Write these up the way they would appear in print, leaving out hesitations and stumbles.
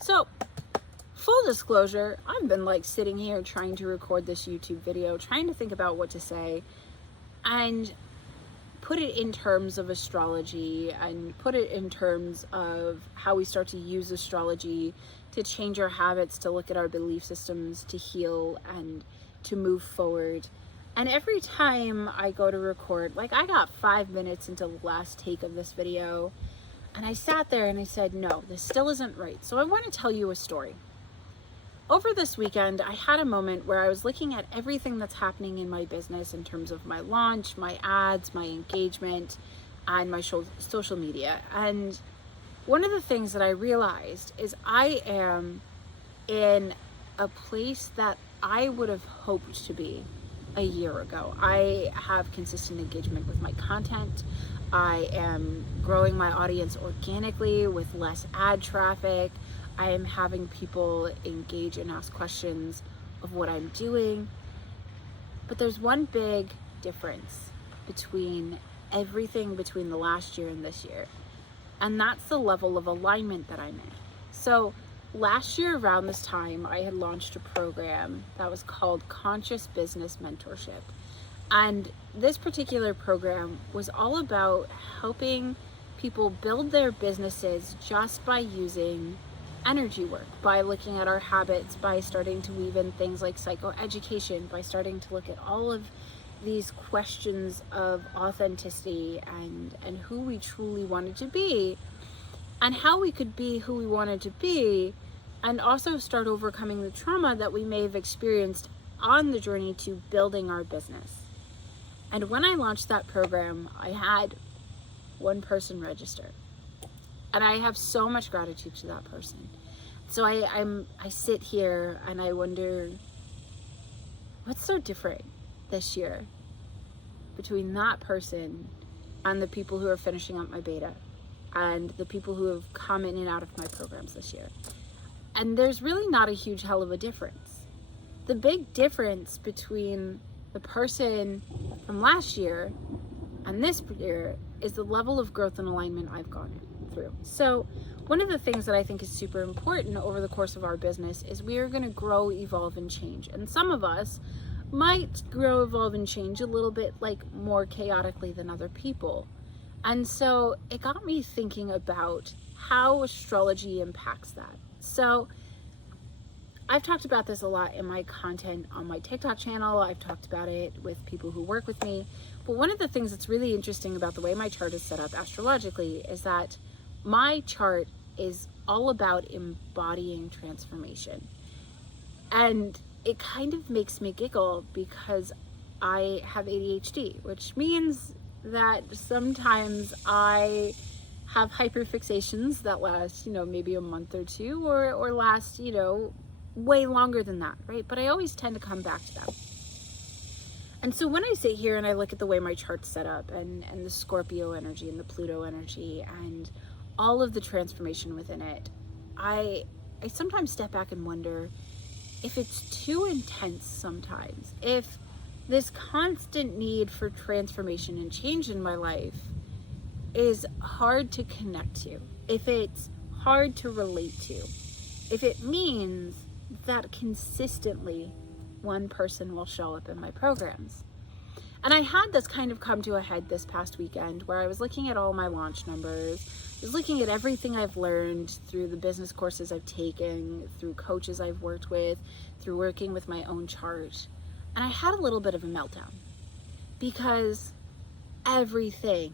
So, full disclosure, I've been like sitting here trying to record this YouTube video, trying to think about what to say and put it in terms of astrology and put it in terms of how we start to use astrology to change our habits, to look at our belief systems, to heal and to move forward. And every time I go to record, like I got 5 minutes into the last take of this video, and I sat there and I said, no, this still isn't right. So I want to tell you a story. Over this weekend, I had a moment where I was looking at everything that's happening in my business in terms of my launch, my ads, my engagement, and my social media. And one of the things that I realized is I am in a place that I would have hoped to be a year ago. I have consistent engagement with my content. I am growing my audience organically with less ad traffic. I am having people engage and ask questions of what I'm doing. But there's one big difference between everything between the last year and this year. And that's the level of alignment that I'm in. So last year around this time, I had launched a program that was called Conscious Business Mentorship. And this particular program was all about helping people build their businesses just by using energy work, by looking at our habits, by starting to weave in things like psychoeducation, by starting to look at all of these questions of authenticity and who we truly wanted to be and how we could be who we wanted to be, and also start overcoming the trauma that we may have experienced on the journey to building our business. And when I launched that program, I had one person register. And I have so much gratitude to that person. So I sit here and I wonder, what's so different this year between that person and the people who are finishing up my beta and the people who have come in and out of my programs this year? And there's really not a huge hell of a difference. The big difference between the person from last year and this year is the level of growth and alignment I've gone through. So one of the things that I think is super important over the course of our business is we are going to grow, evolve, and change. And some of us might grow, evolve, and change a little bit like more chaotically than other people. And so it got me thinking about how astrology impacts that. So I've talked about this a lot in my content on my TikTok channel. I've talked about it with people who work with me. But one of the things that's really interesting about the way my chart is set up astrologically is that my chart is all about embodying transformation. And it kind of makes me giggle because I have ADHD, which means that sometimes I have hyperfixations that last, maybe a month or two or last, way longer than that, right? But I always tend to come back to them. And so when I sit here and I look at the way my chart's set up and the Scorpio energy and the Pluto energy and all of the transformation within it, I sometimes step back and wonder if it's too intense sometimes, if this constant need for transformation and change in my life is hard to connect to, if it's hard to relate to, if it means that consistently one person will show up in my programs. And I had this kind of come to a head this past weekend where I was looking at all my launch numbers, I was looking at everything I've learned through the business courses I've taken, through coaches I've worked with, through working with my own chart. And I had a little bit of a meltdown because everything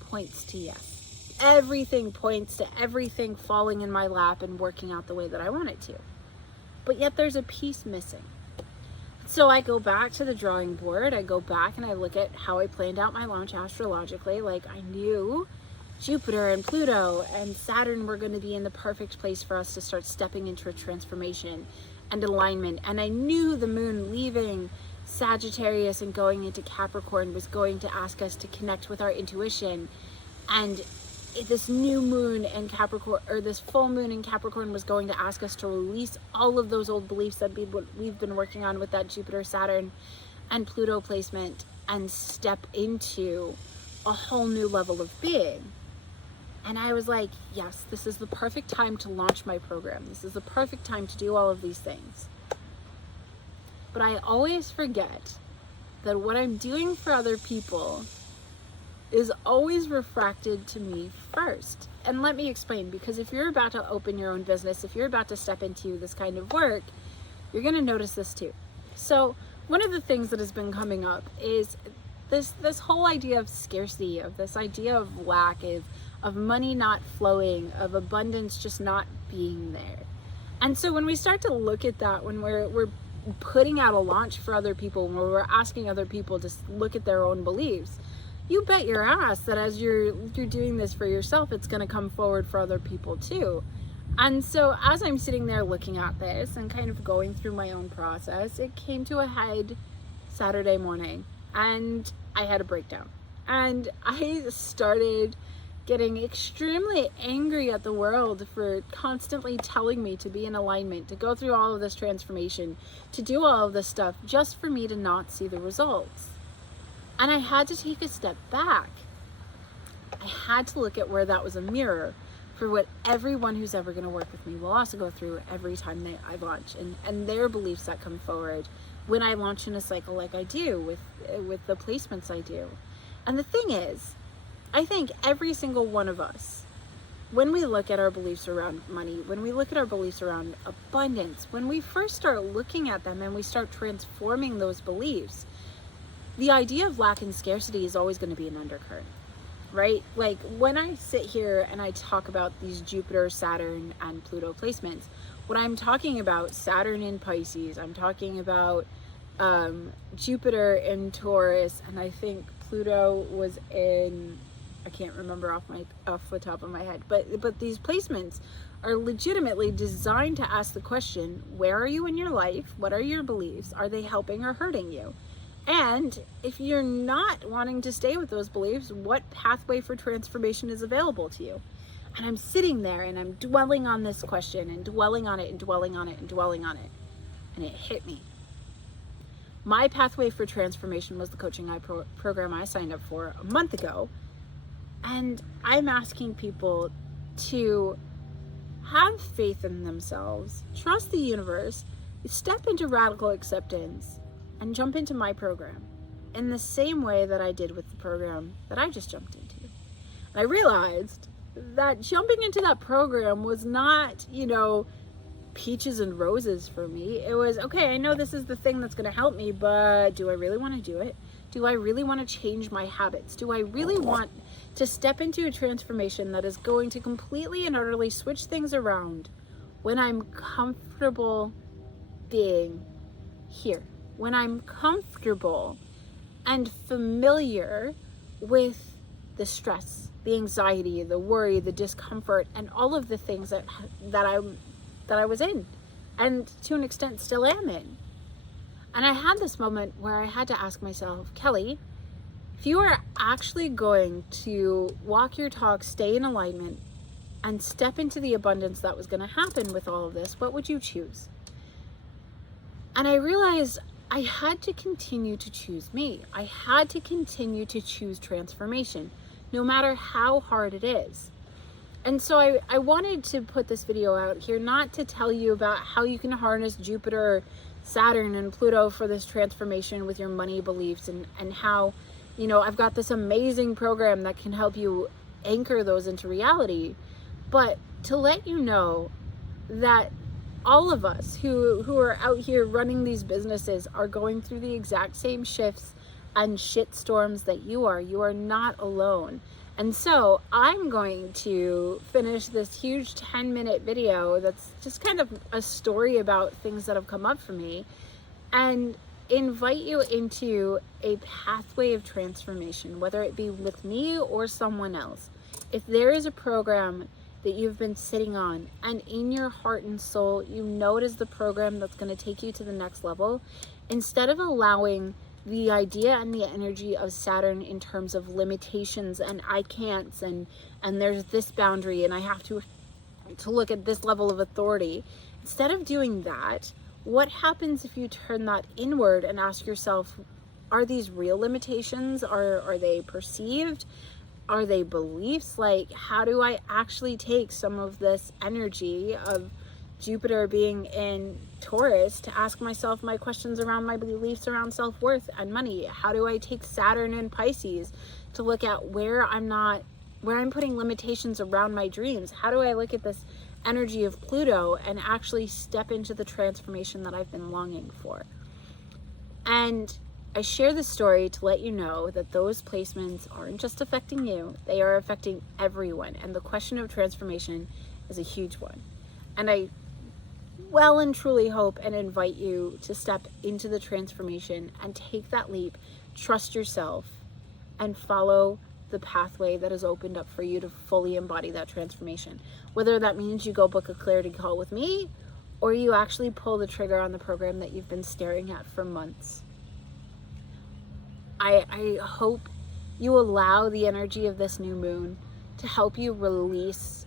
points to yes. Everything points to everything falling in my lap and working out the way that I want it to. But yet there's a piece missing. So I go back to the drawing board, I go back and I look at how I planned out my launch astrologically. Like I knew Jupiter and Pluto and Saturn were going to be in the perfect place for us to start stepping into a transformation and alignment. And I knew the moon leaving Sagittarius and going into Capricorn was going to ask us to connect with our intuition. And this new moon in Capricorn, or this full moon in Capricorn, was going to ask us to release all of those old beliefs that we've been working on with that Jupiter, Saturn, and Pluto placement and step into a whole new level of being. And I was like, yes, this is the perfect time to launch my program. This is the perfect time to do all of these things. But I always forget that what I'm doing for other people is always refracted to me first. And let me explain, because if you're about to open your own business, if you're about to step into this kind of work, you're going to notice this too. So one of the things that has been coming up is this whole idea of scarcity, of this idea of lack, of money not flowing, of abundance just not being there. And so when we start to look at that, when we're putting out a launch for other people, when we're asking other people to look at their own beliefs, you bet your ass that as you're doing this for yourself, it's going to come forward for other people too. And so as I'm sitting there looking at this and kind of going through my own process, it came to a head Saturday morning, and I had a breakdown. And I started getting extremely angry at the world for constantly telling me to be in alignment, to go through all of this transformation, to do all of this stuff, just for me to not see the results. And I had to take a step back. I had to look at where that was a mirror for what everyone who's ever going to work with me will also go through every time I launch, and their beliefs that come forward when I launch in a cycle like I do with the placements I do. And the thing is, I think every single one of us, when we look at our beliefs around money, when we look at our beliefs around abundance, when we first start looking at them and we start transforming those beliefs, the idea of lack and scarcity is always going to be an undercurrent. Right? Like when I sit here and I talk about these Jupiter, Saturn, and Pluto placements, what I'm talking about, Saturn in Pisces, I'm talking about Jupiter in Taurus, and I think Pluto was in, I can't remember off the top of my head, but these placements are legitimately designed to ask the question, where are you in your life? What are your beliefs? Are they helping or hurting you? And if you're not wanting to stay with those beliefs, what pathway for transformation is available to you? And I'm sitting there and I'm dwelling on this question and dwelling on it and dwelling on it and dwelling on it. And it hit me. My pathway for transformation was the coaching program I signed up for a month ago. And I'm asking people to have faith in themselves, trust the universe, step into radical acceptance, and jump into my program in the same way that I did with the program that I just jumped into. And I realized that jumping into that program was not, peaches and roses for me. It was, okay, I know this is the thing that's going to help me, but do I really want to do it? Do I really want to change my habits? Do I really want to step into a transformation that is going to completely and utterly switch things around when I'm comfortable being here? When I'm comfortable and familiar with the stress, the anxiety, the worry, the discomfort, and all of the things that I was in, and to an extent still am in. And I had this moment where I had to ask myself, Kelly, if you are actually going to walk your talk, stay in alignment, and step into the abundance that was going to happen with all of this, what would you choose? And I realized I had to continue to choose me. I had to continue to choose transformation, no matter how hard it is. And so I wanted to put this video out here, not to tell you about how you can harness Jupiter, Saturn, and Pluto for this transformation with your money beliefs, and how, I've got this amazing program that can help you anchor those into reality, but to let you know that all of us who are out here running these businesses are going through the exact same shifts and shit storms that you are. You are not alone. And so I'm going to finish this huge 10-minute video that's just kind of a story about things that have come up for me, and invite you into a pathway of transformation, whether it be with me or someone else. If there is a program that you've been sitting on, and in your heart and soul you know it is the program that's going to take you to the next level, instead of allowing the idea and the energy of Saturn in terms of limitations and I can'ts and there's this boundary and I have to look at this level of authority, instead of doing that, what happens if you turn that inward and ask yourself, are these real limitations? Are they perceived? Are they beliefs? Like, how do I actually take some of this energy of Jupiter being in Taurus to ask myself my questions around my beliefs around self-worth and money? How do I take Saturn in Pisces to look at where I'm putting limitations around my dreams? How do I look at this energy of Pluto and actually step into the transformation that I've been longing for? And I share this story to let you know that those placements aren't just affecting you, they are affecting everyone. And the question of transformation is a huge one. And I well and truly hope and invite you to step into the transformation and take that leap, trust yourself, and follow the pathway that is opened up for you to fully embody that transformation. Whether that means you go book a clarity call with me, or you actually pull the trigger on the program that you've been staring at for months. I hope you allow the energy of this new moon to help you release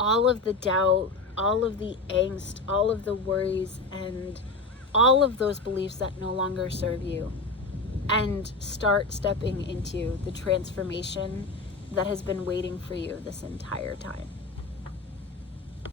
all of the doubt, all of the angst, all of the worries, and all of those beliefs that no longer serve you, and start stepping into the transformation that has been waiting for you this entire time.